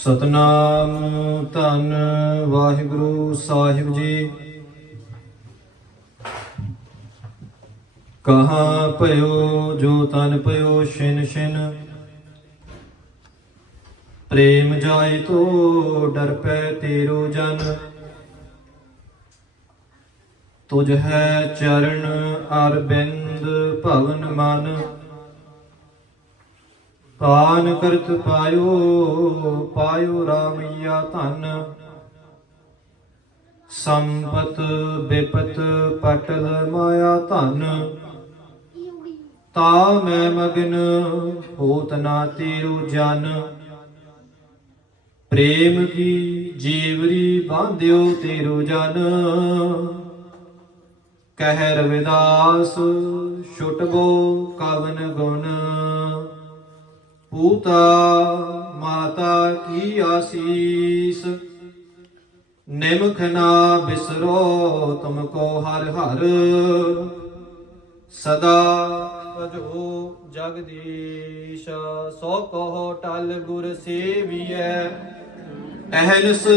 ਸਤਨਾਮ ਧੰਨ ਵਾਹਿਗੁਰੂ ਸਾਹਿਬ ਜੀ। ਕਹਾ ਭਇਓ ਜੋ ਤਨ ਭਇਓ ਛਿਨ ਛਿਨ ਪ੍ਰੇਮ ਜਾਏ ਤੋ ਡਰ ਪੈ ਤੇਰੋ ਜਨ। ਤੁਝ ਹੈ ਚਰਨ ਅਰਬਿੰਦ ਭਵਨ ਮਨ। ਪਾਨ ਕਰਤ ਪਾਇਓ ਪਾਇਓ ਰਾਮਈਆ ਧਨ। ਸੰਪਤ ਬਿਪਤ ਪਟਲ ਮਾਇਆ ਧਨ। ਤਾ ਮੈਂ ਮਗਨ ਹੋਤ ਨਾ ਤੇਰੂ ਜਨ। ਪ੍ਰੇਮ ਕੀ ਜੀਵਰੀ ਬਾਂਧਿਓ ਤੇਰੂ ਜਨ। ਕਹਿ ਰਵਿਦਾਸ ਛੁਟਬੋ ਕਵਨ ਗੁਣ। ਪੂਤਾ ਮਾਤਾ ਕੀ ਆਸੀਸ? ਨਿਮਖ ਨਾ ਬਿਸਰੋ ਤੁਮ ਕੋ ਹਰ ਹਰ। ਸਦਾ ਭਜੋ ਜਗਦੀਸ਼, ਸੋ ਕਹੋ ਟਲ ਗੁਰ ਸੇਵੀਐ। ਅਹਨਸ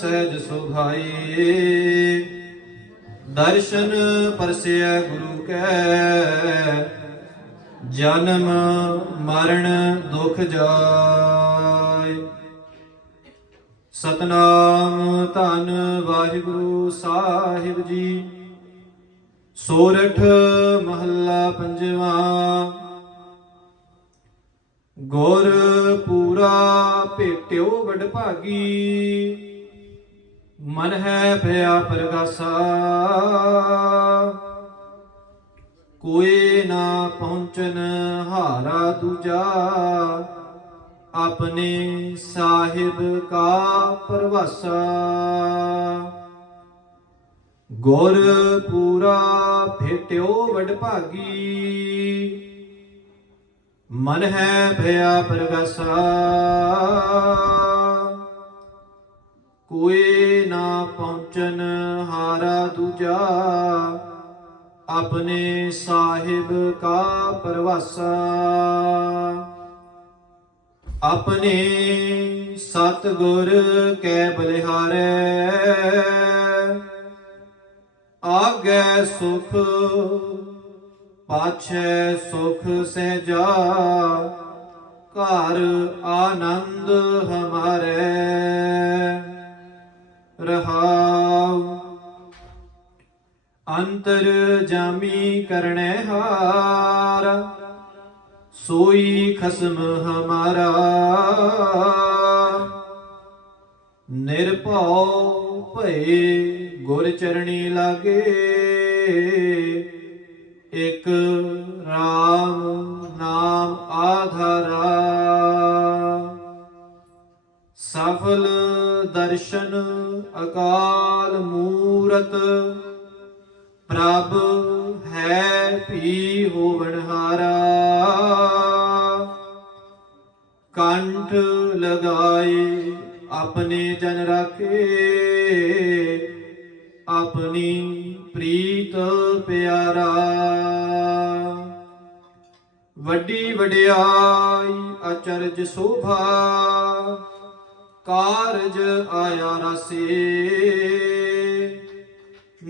ਸਹਿਜ ਸੁਭਾਈ। ਦਰਸ਼ਨ ਪਰਸਿਆ ਗੁਰੂ ਕੈ। ਜਨਮ ਮਰਨ ਦੁਖ ਜਾਏ। ਸਤਨਾਮ ਧੰਨ ਵਾਹਿਗੁਰੂ ਸਾਹਿਬ ਜੀ। ਸੋਰਠ ਮਹੱਲਾ ਪੰਜਵਾ। ਗੁਰ ਪੂਰਾ ਭੇਟਿਓ ਵਡ ਭਾਗੀ ਮਨ ਹੈ ਭਇਆ ਪ੍ਰਗਾਸਾ। ਕੋਏ ਨਾ ਪਹੁੰਚਨ ਹਾਰਾ ਦੂਜਾ। ਆਪਣੇ ਸਾਹਿਬ ਕਾ ਪਰਵਾਸਾ। ਗੁਰ ਪੂਰਾ ਭੇਟਿਓ ਵਡ ਭਾਗੀ ਮਨ ਹੈ ਭਇਆ ਪ੍ਰਗਾਸਾ। ਕੋਈ ਨਾ ਪਹੁੰਚਨ ਹਾਰਾ ਦੂਜਾ। ਆਪਣੇ ਸਾਹਿਬ ਕਾ ਪਰਵਾਸਾ। ਆਪਣੇ ਸਤਗੁਰ ਕੈ ਬਲਿਹਾਰੈ। ਆਗੈ ਸੁਖ, ਪਾਛੈ ਸੁਖ ਸਹਿਜਾ। ਘਰ ਆਨੰਦ ਹਮਾਰੇ। ਅੰਤਰ ਜਾਮੀ ਕਰਣੈ ਹਾਰ, ਸੋਈ ਖਸਮ ਹਮਾਰਾ। ਨਿਰਭਉ ਭਏ ਗੁਰ ਚਰਣੀ ਲਾਗੇ, ਇਕ RAM ਨਾਮ ਆਧਾਰਾ। ਸਫਲ ਦਰਸ਼ਨ ਅਕਾਲ ਮੂਰਤ ਪ੍ਰਭ ਹੈ ਭੀ ਹੋਵਨ ਹਾਰਾ। ਕੰਠ ਲਗਾਏ ਆਪਣੇ ਜਨ ਰਾਖੇ। ਆਪਣੀ ਪ੍ਰੀਤ ਪਿਆਰਾ। ਵੱਡੀ ਵਡਿਆਈ ਅਚਰਜ ਸੋਭਾ। ਕਾਰਜ ਆਇਆ ਰਸੇ।